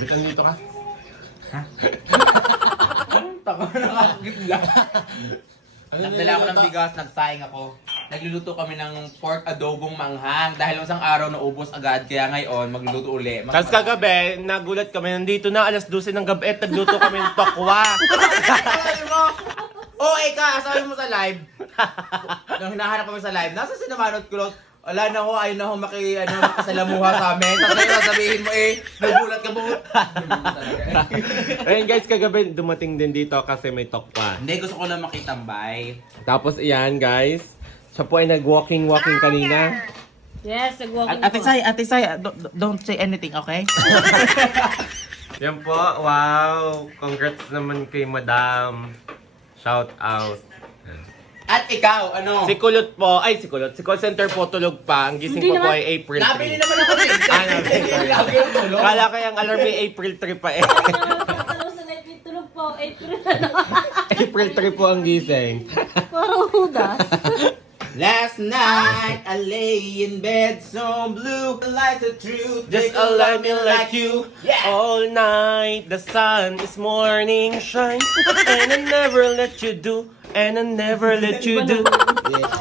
Ba't andito ka? Ha? Taka na nakakagitla. Nagdala ako ng bigas, nagsaing ako. Nagluluto kami ng pork adobong manghang. Dahil isang araw naubos agad, kaya ngayon magluluto uli. Tapos kagabi, nagulat kami, nandito na alas 12 ng gabi at nagluto kami ng tokwa. Oo, ka, asabi mo sa live. Nung hinahanap kami sa live, nasa sinamanot kulot. Wala na ho, ayaw na ho makasalamuha sa amin. Tapos ngayon sabihin mo nagulat ka po. Ayun guys, kagabi dumating din dito kasi may tokwa. Hindi, gusto ko lang makitambay. Tapos iyan guys, siya po ay nag-walking kanina. Yes, nag-walking po. Ate Sai, don't say anything, okay? Yan po, wow! Congrats naman kay Madam. Shout out. At ikaw, ano? Si Kulot po, si call center po tulog pa. Ang gising Hindi po naman. ay April 3. Nabili naman ako din. Lagi yung tulog. Kala kayang alarm ay April 3 pa eh. Tulog sa night, tulog po. April na. April 3 po ang gising. Parang hudas. Last night, I lay in bed so blue. The lights are true. Just a like me like you. Yeah. All night, the sun is morning shine. And I never let you do. And I never let you do.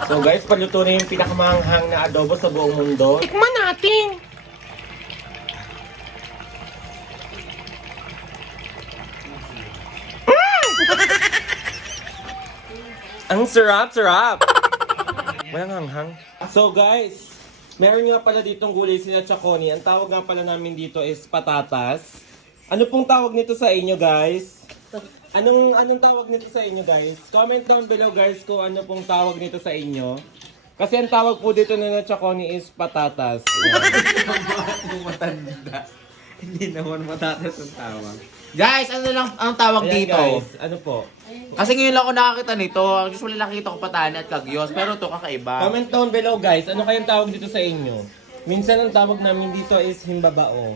So guys, paluto na yung pinakamanghang na adobo sa buong mundo. Tikman natin! Ang sarap! Walang hanghang. So guys, meron nga pala ditong gulay sila Chaconi. Ang tawag nga pala namin dito is patatas. Ano pong tawag nito sa inyo guys? Anong tawag nito sa inyo guys? Comment down below guys kung ano pong tawag nito sa inyo. Kasi ang tawag po dito na Chaconi is patatas. Kung matanda. Hindi naman matatas ang tawag. Guys, ano lang ang tawag Ayan dito? guys, ano po? Kasi ngayon lang ako nakakita nito. Usually nakikita ko patani at kagyos. Pero ito kakaiba. Comment down below guys, ano kayang tawag dito sa inyo? Minsan ang tawag namin dito is himbabao.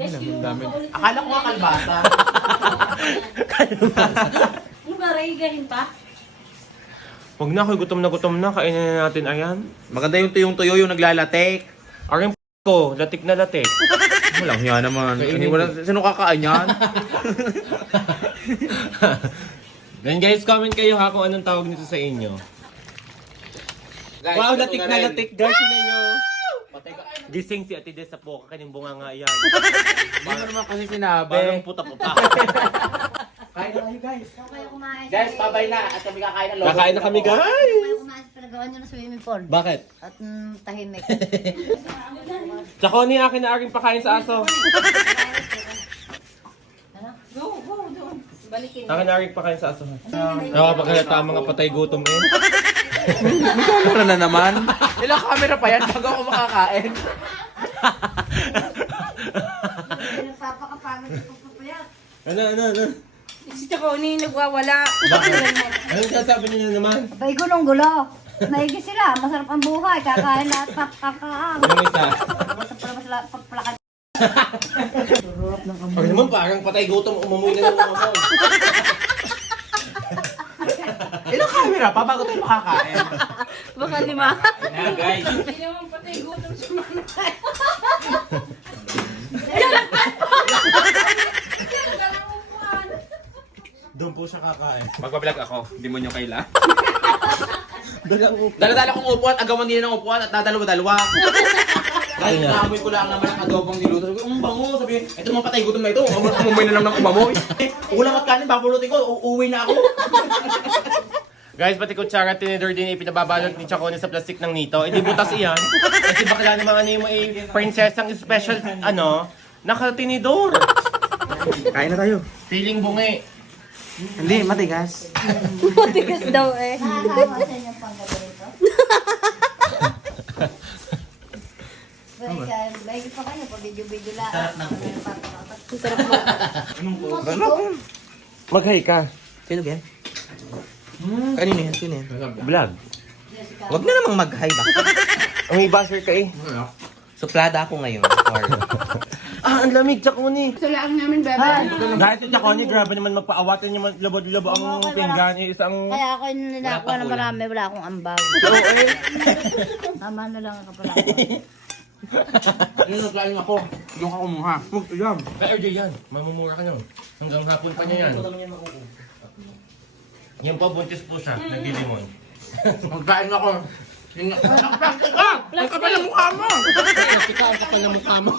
Guys, yung paulit. Akala ko nga kalbasa. Ano ba, reigahin pa? Huwag na, ako'y gutom na, kainin na natin ayan. Maganda yung tuyong-tuyo yung naglalatek. Aring ko, latik na latik. Walang hiya naman. Kainin Sino kakain yan? Then guys, comment kayo ha kung anong tawag nito sa inyo. Guys, Wow, ito latik na na rin. latik guys, sino nyo? Patay ka. Gising si Ate Des sa po, kakaning bunga nga yan. Hindi mo naman kasi sinabi. Parang puta-puta. Kain na kayo guys. Kayo kumain. Guys, pabay na. At kami kakain ng logo. Kakain na kami Kayo guys! kumain sa pinagawa nyo ng swimming pool. Bakit? At tahimik. Chaconi, akin na aking pakain sa aso. Go, doon. Balikin. Akin na aking pakain sa aso. Nakapaghalata ang mga patay gutom eh. Camera na naman. Ilang camera pa yan bago ako makakain. Nagpapakapagod sa pagpapayat. Ano? Si Chaconi nagwawala. Anong sasabi niyo naman? Abay, gulong-gulo. Maigi sila. Masarap ang buhay. Kakain lahat pa. Kakaang. Anong isa? Masarap pagpalakan. Or naman parang patay gutom, umumoy na ng umamon. Ilang camera pa bago tayo makakain? Baka lima. Yeah, guys. Hindi naman patay gutom si Manay. Doon po siya kakain. Magbablog ako. Hindi mo nyo kaila. Dalang upo. Dala-dala kong upuan, agawan nila ng upuan at dadalawa-dalawa. Kahit naamoy ko lang naman ang adobong niluto. Sabi ko, bango. Sabi, ito mga patay gutom na ito. Umumoy na lang ng umamoy. Ulam at kanin, babulutin ko. Uuwi na ako. Guys, pati kutsara tinidor din ipinababalot ni Chaconi sa plastic ng nito. Hindi butas iyan. Kasi bakla naman ano yung princessang special, nakatinidor. Kain na tayo. Feeling bungi. Hindi, matigas. Matigas daw eh. Nakakawa sa inyo pang gabi ito. Baigi pa kayo. Pag-video-video lang. Sarap mo. Mag-hi ka. Sino yan? Kanino yan? Sino yan? Vlog. Huwag na namang mag-hi ba? Ang ibasher ka eh. Suplada ako ngayon. Sorry. Ang lamig, Chaconi. Ito lang namin, bebe. Dahil si Chaconi, grabe naman magpaawatin niya lubod-lubo ang pinggan. Isang... Kaya ako yung nilakaw na marami. Wala akong ambag. Tama na lang ang kapala. Ano nagkain ako? Yung ka kumuha. Huwag yan. Kay RJ yan. Mamumura ka nun. Hanggang hapon pa niya yan. Yan po, buntis po siya. Nagdilimon. Magkain ako. Ang plastic ka! Ang kapal ng mukha mo! Kasi ka, ang kapal ng mukha mo.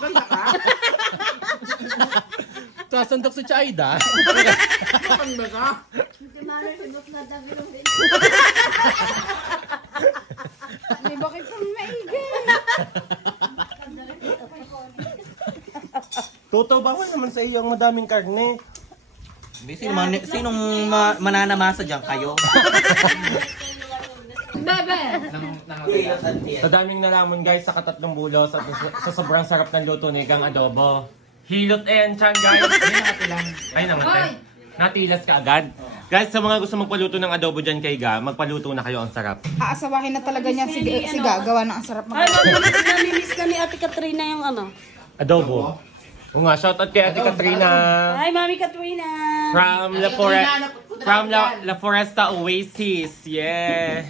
Sasandok si Chaida. Maganda ka? Hindi mali, sinot na dami ng May bakit kang maigi? Totoo, bawal naman sa iyo ang madaming karne. Sinong mananamasa dyan kayo? Bebe! Sa daming nalaman guys sa katatlong bulos at sa sobrang sarap ng luto ni Gang Adobo. Hilot and chan guys. Ay namatay. Natilas ka agad. Guys, sa mga gusto magpaluto ng adobo dyan kay Ga, magpaluto na kayo, ang sarap. Aasawahin na talaga niya si Gagawa ng ang sarap Ay, namimiss ka ni Ate Katrina yung ano. Adobo. Oo nga, shoutout kay Ate Katrina. Ay, Mami Katrina! From La Foresta Oasis. Yeah.